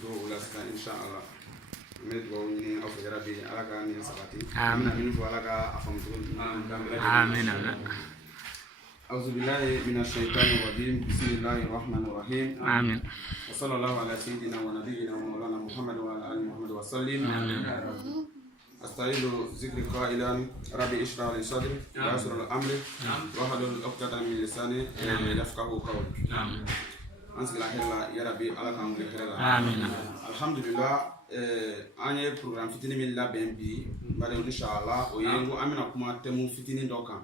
do la sisan inshallah me do ni afu rabbi alaka ni sabati amin min fu alaka afamtu amin أعوذ بالله من الشيطان الرجيم بسم الله الرحمن الرحيم آمين وصلى الله على سيدنا ونبينا ومولانا محمد وعلى آل محمد وسلم آمين أستعيذ ذكر قائلا ربي اشرح لي صدري ويسر لي أمري واحلل عقدة من لساني يفقهوا قولي أنزل الله يا ربي على كم آمين الحمد لله أنا program fitini min labɛn bi bari inshallah o ye ngo amina kuma temu fitini dɔ kan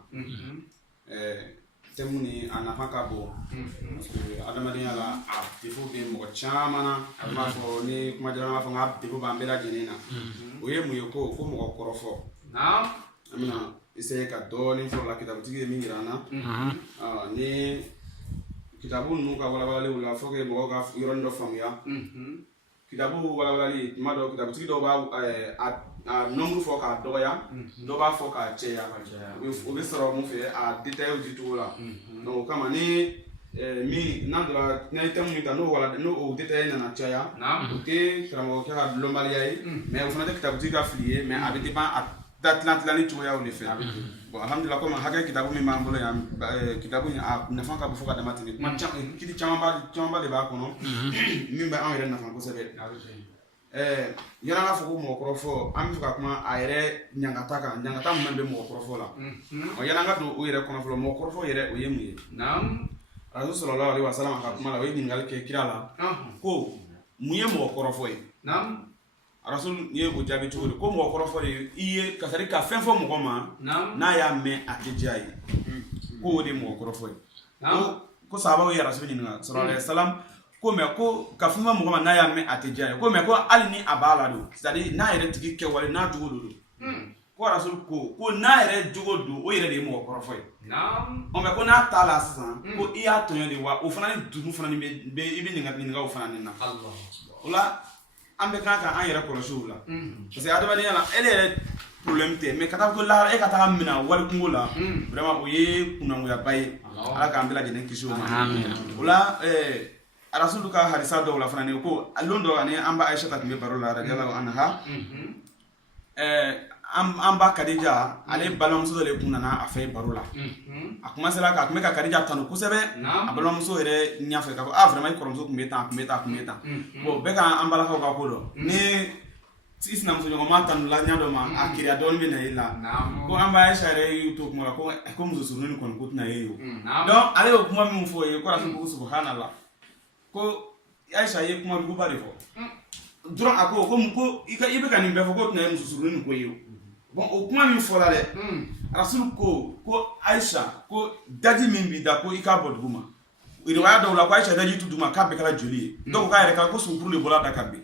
temu ni a nafa ka bon parce que adamadenya la a defo bɛ mɔgɔ caman na a b'a fɔ ni kuma jala b'a fɔ nka defo b'an bɛɛ lajɛlen na o ye mun ye ko mɔgɔ kɔrɔfɔ an bɛna essayer ka dɔɔni fɔ o la kitabutigi ye min yira an na ni kitabu ninnu ka walawalaliw la fo que mɔgɔw ka yɔrɔnin dɔ faamuya kitabu walawalali tuma dɔ kitabutigi dɔw b'a a nombre fɔ k'a dɔgɔya dɔ b'a fɔ k'a cɛya o bɛ sɔrɔ mun fɛ a détail di cogo la donc o kama ni min n'an donna n'a ye thème min ta n'o o détail nana caya o tɛ karamɔgɔkɛ ka dɔnbaliya ye mais o fana tɛ kitabutigi ka fili ye mais a bɛ dépend a da tilantilani cogoyaw de fɛ bon alhamdulillah comme hakɛ kitabu min b'an bolo yan kitabu in a nafa ka bon fo ka dama tɛmɛ kuma kiti camanba de b'a kɔnɔ min bɛ an yɛrɛ nafa kosɛbɛ yala n'a fɔ ko mɔgɔkɔrɔfɔ an bɛ fɛ ka kuma a yɛrɛ ɲangata kan ɲangata min bɛ mɔgɔkɔrɔfɔ la yala an ka don o yɛrɛ kɔnɔ fɔlɔ mɔgɔkɔrɔfɔ yɛrɛ o ye mun ye arajo sallallahu alaihi wasallam ka kuma la o ye ɲininkali kɛ kira la ko mun ye mɔgɔkɔrɔfɔ ye arajo ye o jaabi cogo di ko mɔgɔkɔrɔfɔ de i ye ka sari ka fɛn fɔ mɔgɔ ma n'a y'a mɛn a tɛ diya ye ko o de ye mɔgɔkɔrɔfɔ ye ko sahabaw ye arajo ɲininka sallallahu alaihi wasallam ko mɛ ko ka fɛn fɔ mɔgɔ ma n'a y'a mɛn a tɛ diya ye ko mɛ ko hali ni a b'a la don c'est à dire n'a yɛrɛ tigi kɛwale n'a jogo do ko arajo ko n'a yɛrɛ jogo do o yɛrɛ de ye mɔgɔkɔrɔfɔ ye mɛ ko n'a t'a la sisan ko i y'a tɔɲɔ de wa o fana ni dugu fana i bɛ ɲininka o fana ni na o la an bɛ kan ka an yɛrɛ kɔlɔsi o la parce que adamadenya la ele yɛrɛ problème tɛ mais ka taa ko lahara e ka taga minɛ wari kungo la vraiment o ye kunangoyaba ye ala k'an bɛɛ lajɛlen kisi o ma o la arasulu ka hadisa dɔw la fana ni ko lon dɔ ani an ba Aisha ta tun bɛ baro la radiyallahu anha an ba Kadija ale balimamuso dɔ de kun nana a fɛ baro la a commencé la ka tun bɛ ka Kadija tanu kosɛbɛ a balimamuso yɛrɛ ɲɛfɛ k'a fɔ vraiment i kɔrɔmuso tun bɛ tan bon bɛɛ ka an balakaw ka ko dɔn ni i sinamuso ɲɔgɔnma tanula ɲɛ dɔ ma a kiriya dɔɔni bɛ na i la ko an ba Aisha yɛrɛ y'u to kuma la ko muso surunin kɔni ko tɛna ye o donc ale y'o kuma min fɔ ye ko ko subhanallah ko Aisha ye kuma duguba de fɔ dɔrɔn a ko i bɛ ka nin bɛɛ fɔ ko tɛna ye muso surunin ko ye o bon o kuma min fɔra dɛ Rasul ko Aisha ko daji min b'i da ko i k'a bɔ dugu ma riwaya dɔw la ko Aisha daji tu dugu ma k'a bɛɛ kɛra joli ye donc k'a yɛrɛ ko sunkuru de bɔra da ka bin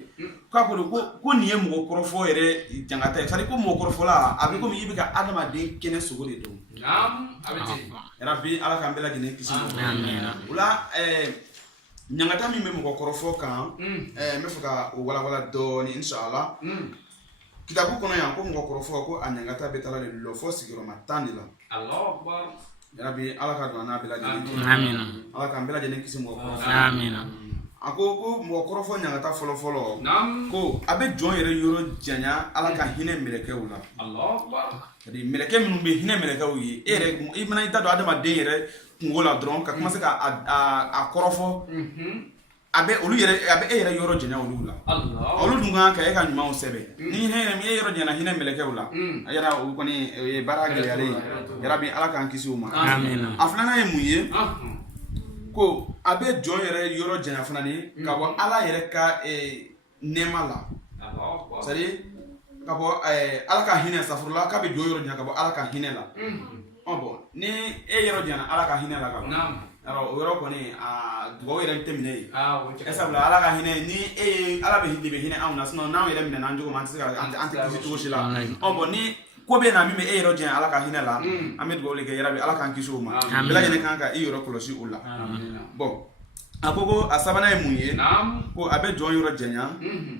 k'a ko nin ye mɔgɔkɔrɔfɔ yɛrɛ jangata ye c'est à dire ko mɔgɔkɔrɔfɔla a bɛ komi i bɛ ka adamaden kɛnɛ sogo de dɔn Rabbi ala k'an bɛɛ lajɛlen kisi o la ɲangata min bɛ mɔgɔkɔrɔfɔ kan n bɛ fɛ ka o walawala dɔɔni inshallah kitabu kɔnɔ yan ko mɔgɔkɔrɔfɔ ko a ɲangata bɛ taa de lɔ fɔ sigiyɔrɔma 10 de la Rabbi ala ka don a n'a bɛɛ lajɛlen ala k'an bɛɛ lajɛlen kisi mɔgɔkɔrɔfɔ a ko mɔgɔkɔrɔfɔ ɲangata fɔlɔfɔlɔ ko a bɛ jɔn yɛrɛ yɔrɔ janya ala ka hinɛ mɛlɛkɛw la c'est à dire mɛlɛkɛ minnu bɛ hinɛ mɛlɛkɛw ye e yɛrɛ i mana i da don adamaden yɛrɛ kungo la dɔrɔn ka commencer ka a kɔrɔfɔ a bɛ e yɛrɛ yɔrɔ janya olu la olu dun kan ka e ka ɲumanw sɛbɛn ni e yɔrɔ janya hinɛ mɛlɛkɛw la a yɛrɛ o kɔni o ye baara gɛlɛyalen ye yarabi ala k'an kisi o ma a filanan ye mun ye ko a bɛ jɔn yɛrɛ yɔrɔ janya fana ni ka bɔ ala yɛrɛ ka nɛɛma la c'est à dire ka bɔ ala ka hinɛ safurula k'a bɛ jɔn yɔrɔ janya ka bɔ ala ka hinɛ la bon ni e yɔrɔ janya ala ka hinɛ la ka bɔ alors o yɔrɔ kɔni dugawu yɛrɛ tɛ minɛ ye sabula ala ka hinɛ ni ala bɛ hinɛ anw na sinon n'anw yɛrɛ minɛ n'an jogo ma an tɛ se ka an tɛ kisi cogo si la bon ni ko bɛ na min bɛ e yɔrɔ janya ala ka hinɛ la an bɛ dugawu de kɛ yarabi ala k'an kisi o ma bɛɛ lajɛlen kan ka i yɔrɔ kɔlɔsi o la bon Agogo asabana ye mun ye ko abe jɔn yɔrɔ janya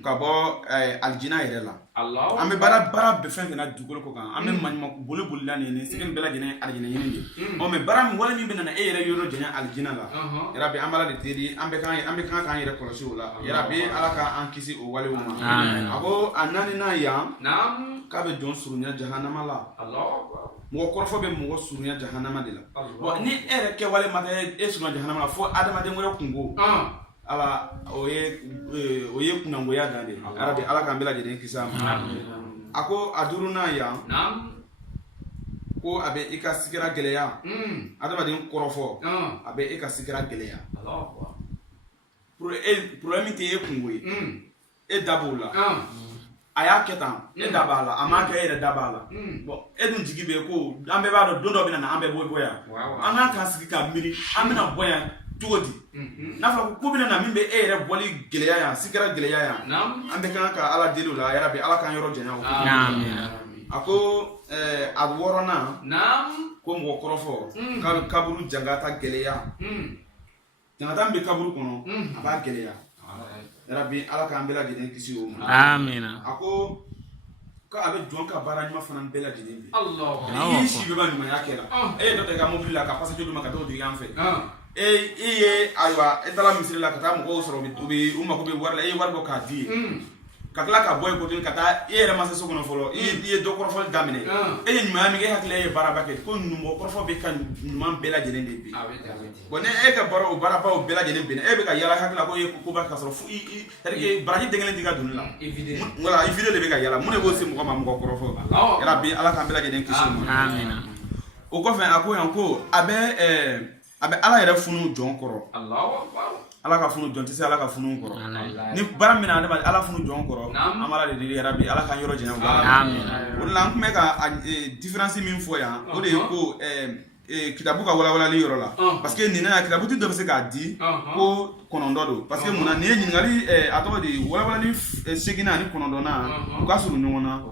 ka bɔ aljina yɛrɛ la an bɛ baara bɛɛ fɛn fɛn na dugukolo ko kan an bɛ maɲuman boli bolila nin sɛgɛn bɛɛ lajɛlen aljina ɲini de mais baara min wale min bɛ na e yɛrɛ yɔrɔ janya aljina la yarabi an b'ala de teri an bɛ kan k'an yɛrɛ kɔlɔsi o la yarabi ala ka an kisi o walew ma a ko a naaninan yan k'a bɛ jɔn surunya jahanama la mɔgɔ kɔrɔfɔ bɛ mɔgɔ surunya jahanama de la bon ni e yɛrɛ kɛwale ma kɛ e surunya jahanama la fo adamaden wɛrɛ kungo ala o ye kunangoya dan de arabi ala k'an bɛɛ lajɛlen kisi a ma a ko a duurunan yan ko a bɛ i ka sigara gɛlɛya adamaden kɔrɔfɔ a bɛ e ka sigara gɛlɛya problème tɛ e kungo ye e da b'o la a y'a kɛ tan e da b'a la a m'a kɛ e yɛrɛ da b'a la bon e dun jigi bɛ ko an bɛɛ b'a dɔn don dɔ bɛ na an bɛɛ bɔ yan an k'an k'an sigi ka miiri an bɛna bɔ yan cogo di n'a fɔra ko bɛna na min bɛ e yɛrɛ bɔli gɛlɛya yan sigara gɛlɛya yan an bɛ kan ka ala deli o la yarabi ala k'an yɔrɔ janya o a ko a wɔɔrɔnan ko mɔgɔ kɔrɔfɔ k'a bɛ kaburu jangata gɛlɛya jangata min bɛ kaburu kɔnɔ a b'a gɛlɛya yarabi ala k'an bɛɛ lajɛlen kisi o ma a ko a bɛ jɔn ka baara ɲuman fana bɛɛ lajɛlen bi i y'i si bɛ ka ɲumanya kɛ la e ye dɔ ta i ka mobili la ka passager d'u ma ka t'o digi an fɛ i ye ayiwa e taara misiri la ka taa mɔgɔw sɔrɔ u mako bɛ wari la e ye wari bɔ k'a di ye ka tila ka bɔ yen ko ka taa e yɛrɛ ma se so kɔnɔ fɔlɔ i ye dɔ kɔrɔfɔli daminɛ e ye ɲumanya min kɛ e hakili e ye baaraba kɛ ko mɔgɔ kɔrɔfɔ bɛ ka ɲuman bɛɛ lajɛlen de bi bon ni e ka o baarabaw bɛɛ lajɛlen bɛ e bɛ ka yala hakili la ko e ye koba ka sɔrɔ baraji den kelen t'i ka donni la wala i video de bɛ ka yala mun de b'o se mɔgɔ ma mɔgɔ kɔrɔfɔ yarabi ala k'an bɛɛ lajɛlen kisi o ma o kɔfɛ a ko yan ko a bɛ ala yɛrɛ funu jɔn kɔrɔ ala ka funu jɔn tɛ se ala ka funu kɔrɔ ni baara min na ala funu jɔn kɔrɔ an b'ala de deli yarabi ala k'an yɔrɔ janya o de la an tun bɛ ka différence min fɔ yan o de ye ko kitabu ka walawalali yɔrɔ la parce que nin na kitabu dɔ bɛ se k'a di ko 9 don parce que munna nin ye ɲininkali a tɔgɔ de walawalali 8 ani 9 u ka surun ɲɔgɔn na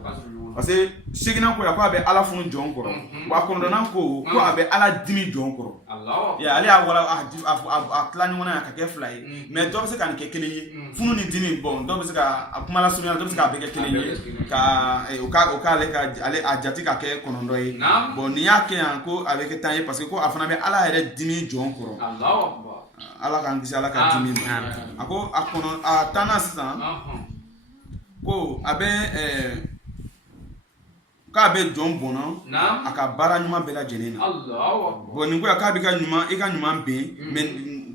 parce que 8 ko a bɛ ala funu jɔn kɔrɔ wa 9 ko a bɛ ala dimi jɔn kɔrɔ ale y'a wala a tila ɲɔgɔn na ka kɛ 2 ye mais dɔ bɛ se ka nin kɛ 1 ye funu ni dimi bon dɔ bɛ se ka a kuma la surunya dɔ bɛ se k'a bɛɛ kɛ 1 ye ka o k'ale ka a jate ka kɛ 9 ye bon nin y'a kɛ yan ko a bɛ kɛ 10 ye parce que ko a fana bɛ ala yɛrɛ dimi jɔn kɔrɔ ala k'an kisi ala ka dimi ma a ko a 10nan sisan ko a bɛ k'a bɛ jɔn bɔnna a ka baara ɲuman bɛɛ lajɛlen na bon nin ko k'a bɛ i ka ɲuman ben mais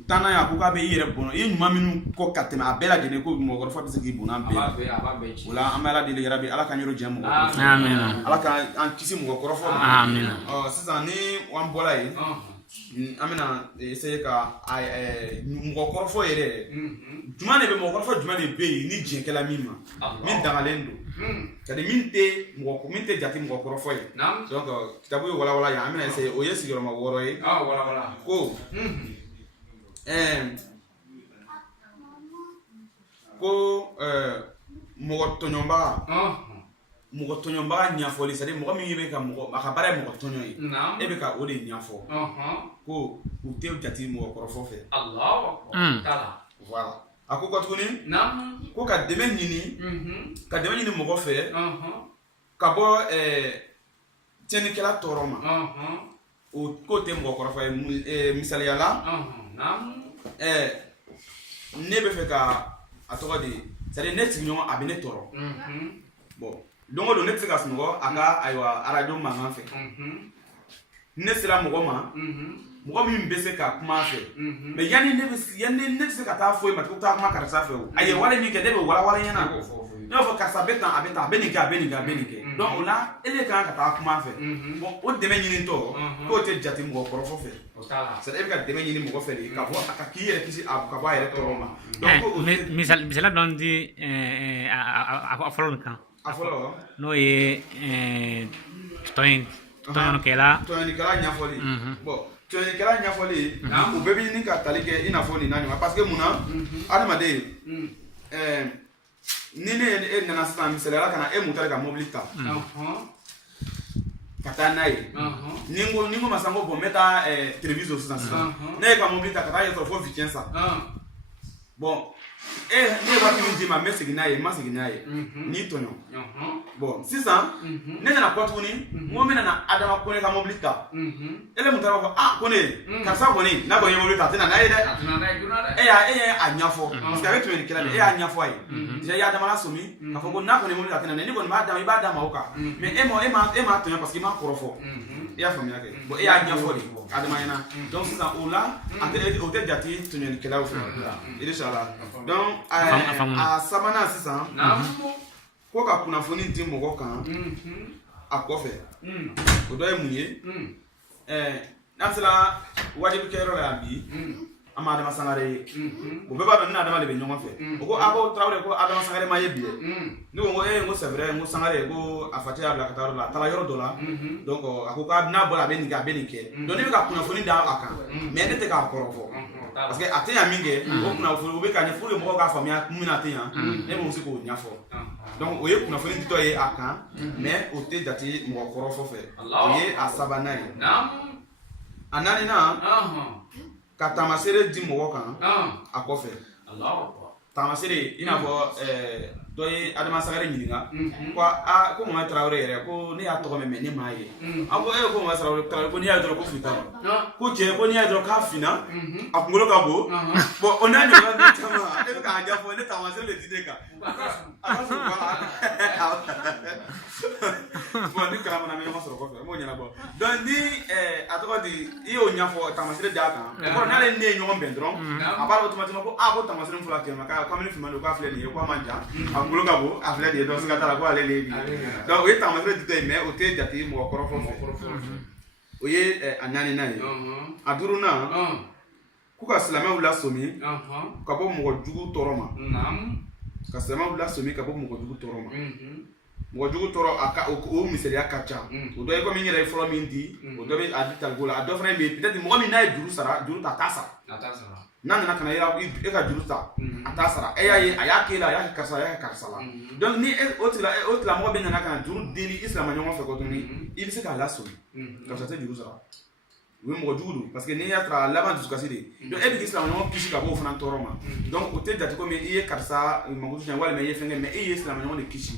10nan ya ko k'a bɛ i yɛrɛ bɔnna i ye ɲuman minnu kɔ ka tɛmɛ a bɛɛ lajɛlen ko mɔgɔkɔrɔba bɛ se k'i bɔnna bɛɛ o la an bɛ ala deli yarabi ala k'an yɔrɔ janya mɔgɔ ala k'an kisi mɔgɔkɔrɔba ma sisan ni an bɔra yen an bɛna essayer ka mɔgɔkɔrɔba yɛrɛ jumɛn de bɛ mɔgɔkɔrɔba jumɛn de bɛ yen ni diɲɛkɛla min ma min dangalen don c'est-à-dire min tɛ jate mɔgɔkɔrɔba ye donc kitabu ye walawala yan an bɛna essayer o ye sigiyɔrɔma 6 ye ko mɔgɔ tɔɲɔbaga ɲɛfɔli c'est-à-dire mɔgɔ min bɛ ka a ka baara ye mɔgɔ tɔɲɔ ye e bɛ ka o de ɲɛfɔ ko u tɛ jate mɔgɔkɔrɔba fɛ voilà a ko ka tuguni ko ka dɛmɛ ɲini mɔgɔ fɛ ka bɔ tiɲɛnikɛla tɔɔrɔ ma o ko tɛ mɔgɔkɔrɔba ye misaliya la ne bɛ fɛ ka a tɔgɔ de c'est-à-dire ne sigiɲɔgɔn a bɛ ne tɔɔrɔ bon don o don ne tɛ se ka sunɔgɔ a ka ayiwa arajo mankan fɛ ne sera mɔgɔ ma mɔgɔ min bɛ se ka kuma fɛ mais yanni ne bɛ se ka taa fɔ ye ma ko taa kuma karisa fɛ o a ye wale min kɛ ne bɛ walawala ɲɛna ne b'a fɔ karisa bɛ tan a bɛ tan a bɛ nin kɛ a bɛ nin kɛ a bɛ nin kɛ donc o la e de kan ka taa kuma fɛ bon o dɛmɛ ɲini tɔ k'o tɛ jate mɔgɔkɔrɔba fɛ c'est à dire e bɛ ka dɛmɛ ɲini mɔgɔ fɛ de ka bɔ a ka k'i yɛrɛ kisi ka bɔ a yɛrɛ tɔɔrɔ ma donc misaliya dɔ di a fɔlɔ nin kan a fɔlɔ n'o ye tɔɲɔnikɛla ɲɛfɔli bon tɔɲɔnikɛla ɲɛfɔli u bɛɛ bɛ ɲini ka tali kɛ i n'a fɔ nin na ɲɔgɔn parce que munna adamaden ni ne e nana sisan misaliyala ka na e mun taara ka mobili ta ka taa n'a ye ni n ko masa n ko bon n bɛ taa télévision sisan ne ye ka mobili ta ka taa ye sɔrɔ fo Vicenza bon ne ye waati min d'i ma n bɛ segin n'a ye n ma segin n'a ye n'i tɔɲɔ bon sisan ne nana kɔ tuguni n ko n bɛna na Adama Kone ka mobili ta ele mun taara fɔ Kone karisa kɔni n'a kɔni ye mobili ta a tɛna n'a ye dɛ e y'a ɲɛfɔ parce que a bɛ tɛmɛ nin kɛlɛ de e y'a ɲɛfɔ a ye déjà i y'a Adama lasomi k'a fɔ ko n'a kɔni ye mobili ta a tɛna n'a ye ni kɔni b'a d'a ma i b'a d'a ma o kan mais e m'a tɔɲɔ parce que i m'a kɔrɔfɔ i y'a faamuya kɛ bon e y'a ɲɛfɔ de Adama ɲɛna donc sisan o la o tɛ jate tɔɲɔlikɛlaw fɛ inchallah donc a sabanan sisan ko ka kunnafoni di mɔgɔ kan a kɔfɛ o dɔ ye mun ye n'an sera wajibikɛyɔrɔ la yan bi an ma Adama Sangare ye o bɛɛ b'a dɔn ni Adama de bɛ ɲɔgɔn fɛ o ko ko Tarawele ko Adama Sangare ma ye bi dɛ ne ko n ko c'est vrai n ko Sangare ko a fati y'a bila ka taa yɔrɔ la a taara yɔrɔ dɔ la donc a ko n'a bɔra a bɛ nin kɛ a bɛ nin kɛ donc ne bɛ ka kunnafoni da a kan mais ne tɛ k'a kɔrɔfɔ parce que a tɛ yan min kɛ o kunnafoni o bɛ ka ɲɛ pour que mɔgɔw k'a faamuya mun na tɛ yan ne b'o se k'o ɲɛfɔ donc o ye kunnafoni ditɔ ye a kan mais o tɛ jate mɔgɔ kɔrɔfɔ fɛ o ye a sabanan ye a naaninan ka taamasere di mɔgɔ kan a kɔfɛ taamasere i n'a fɔ dɔ ye Adama Sangare ɲininka ko Mama Tarawele yɛrɛ ko ne y'a tɔgɔ mɛn mais ne m'a ye a ko ko Mama Tarawele ko n'i y'a ye dɔrɔn ko fili t'a la ko cɛ ko n'i y'a ye dɔrɔn k'a finna a kunkolo ka bon bon o n'a ɲɔgɔnna caman ne bɛ k'a ɲɛfɔ ne taamasere de di ne kan a ka sɔrɔ bon ni kalamana bɛ ɲɔgɔn sɔrɔ kɔfɛ n b'o ɲɛnabɔ donc ni a tɔgɔ di i y'o ɲɛfɔ taamasere d'a kan o kɔrɔ n'ale ne ye ɲɔgɔn bɛn dɔrɔn a b'a dɔn automatiquement ko ko taamasere min fɔra cɛ ma k'a kamalen finman don k'a filɛ nin ye k'a man jan a kunkolo ka bon a filɛ nin ye donc siga t'a la ko ale de ye nin ye donc o ye taamasere ditɔ ye mais o tɛ jate mɔgɔ kɔrɔfɔ fɛ o ye a naaninan ye a duurunan ko ka silamɛw lasomi ka bɔ mɔgɔ jugu tɔɔrɔ ma ka silamɛw lasomi ka bɔ mɔgɔ jugu tɔɔrɔ ma mɔgɔ jugu tɔɔrɔ o misaliya ka ca o dɔ ye komi n yɛrɛ ye fɔlɔ min di o dɔ bɛ a di taliko la a dɔ fana bɛ yen peut-être mɔgɔ min n'a ye juru sara juru ta a t'a sara n'a nana ka na e ka juru ta a t'a sara e y'a ye a y'a k'e la a y'a kɛ karisa la a y'a kɛ karisa la donc ni o tigilamɔgɔ bɛ nana ka na juru deli i silama ɲɔgɔn fɛ tuguni i bɛ se k'a lasomi karisa tɛ juru sara o ye mɔgɔ jugu don parce que n'i y'a sɔrɔ a laban dusukasi de donc e bɛ k'i silama ɲɔgɔn kisi ka bɔ o fana tɔɔrɔ ma donc o tɛ jate komi i ye karisa mankutu tiɲɛ walima i ye fɛn kɛ mais e ye silama ɲɔgɔn de kisi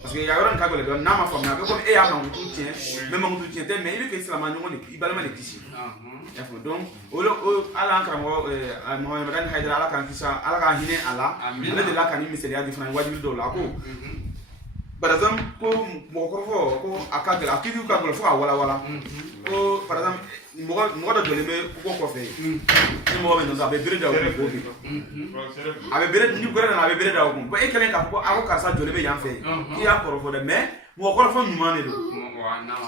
parce que yɔrɔ nin ka gɛlɛn dɔɔni n'a ma faamuya a bɛ komi e y'a mankutu tiɲɛ mais mankutu tiɲɛ tɛ mais i bɛ k'i silama ɲɔgɔn de i balima de kisi donc ala an karamɔgɔ Mohamedani Hayidara ala k'an kisi ala k'an hinɛ a la ale de la ka nin misaliya di fana wajibi dɔw la ko par exemple ko mɔgɔkɔrɔfɔ ko a ka gɛlɛn a kiiriw ka gɛlɛn fo k'a walawala ko par exemple mɔgɔ dɔ jɔlen bɛ ko kɔfɛ ni mɔgɔ bɛ nɔ a bɛ bere da o kun k'o bin a bɛ bere ni gɛrɛ nana a bɛ bere da o kun e kɛlen k'a fɔ ko ko karisa jɔlen bɛ yan fɛ k'i y'a kɔrɔfɔ dɛ mais mɔgɔkɔrɔfɔ ɲuman de don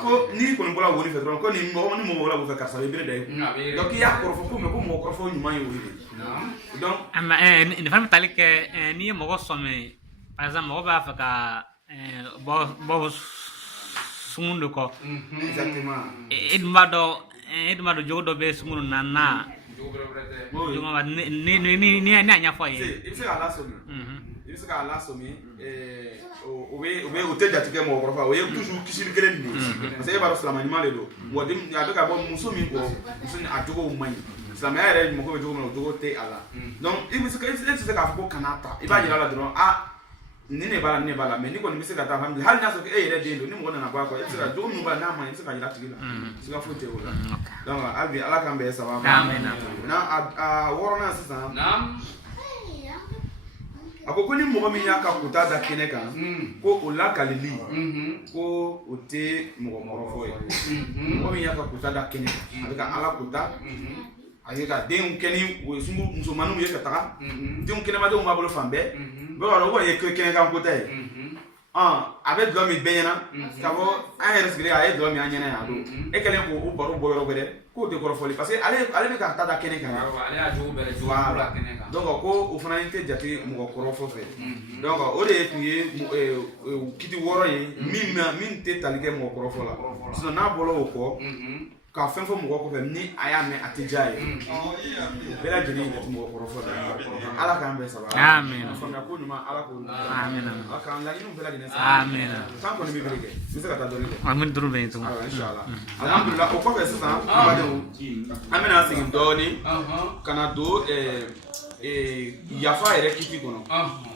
ko n'i kɔni bɔra woni fɛ dɔrɔn ko ni mɔgɔ wɛrɛ b'o fɛ karisa bɛ bere da i kun donc k'i y'a kɔrɔfɔ ko mais ko mɔgɔkɔrɔfɔ ɲuman ye o de donc nin fana bɛ tali kɛ n'i ye mɔgɔ sɔmi par exemple mɔgɔ b'a fɛ ka bɔ sungun de kɔ e dun b'a dɔn jogo dɔ bɛ sungun na ni y'a ɲɛfɔ a ye i bɛ se k'a lasomi i bɛ se k'a lasomi o tɛ jatigɛ mɔgɔkɔrɔba o ye toujours kisili kelen de ye parce que e b'a dɔn silama ɲuman de don a bɛ ka bɔ muso min kɔ muso a jogow man ɲi silamɛya yɛrɛ mɔgɔ bɛ jogo min na o jogo tɛ a la donc e tɛ se k'a fɔ ko kana ta i b'a jira a la dɔrɔn ni ne b'a la mais ni kɔni bɛ se ka taa alhamdulilayi hali n'a sɔrɔ e yɛrɛ den don ni mɔgɔ nana bɔ a kɔ e bɛ se ka jogo min b'a la n'a man ɲi i bɛ se ka yira tigi la siga foyi tɛ o la donc hali bi ala k'an bɛn sababu na a wɔɔrɔnan sisan a ko ni mɔgɔ min y'a ka kuta da kɛnɛ kan ko o lakalili ko o tɛ mɔgɔ kɔrɔfɔ ye mɔgɔ min y'a ka kuta da kɛnɛ kan a bɛ ka ala kuta a ye ka denw kɛ ni musomaninw ye ka taga denw kɛnɛmadenw b'a bolo fan bɛɛ bɛɛ b'a dɔn o kɔni ye kɛnɛkan kota ye a bɛ dɔlɔ min bɛɛ ɲɛna ka fɔ an yɛrɛ sigilen a ye dɔlɔ min an ɲɛna yan a don e kɛlen k'o baro bɔ yɔrɔ wɛrɛ k'o tɛ kɔrɔfɔli parce que ale bɛ ka taa da kɛnɛ kan donc ko o fana tɛ jate mɔgɔ kɔrɔfɔ fɛ donc o de tun ye kiti wɔɔrɔ ye min tɛ tali kɛ mɔgɔ kɔrɔfɔ la sinon n'a bɔra o kɔ ka fɛn fɔ mɔgɔ kɔfɛ ni a y'a mɛn a tɛ diya ye bɛɛ lajɛlen jate mɔgɔ kɔrɔ fɔ ala k'an bɛɛ saba faamuya ko ɲuman ala k'o ala k'an laɲiniw bɛɛ lajɛlen saba kan kɔni bɛ bere kɛ n bɛ se ka taa dɔɔni kɛ an bɛ duru bɛ yen tuguni inshallah alhamdulillah o kɔfɛ sisan badenw an bɛna segin dɔɔni ka na don yafa yɛrɛ kiti kɔnɔ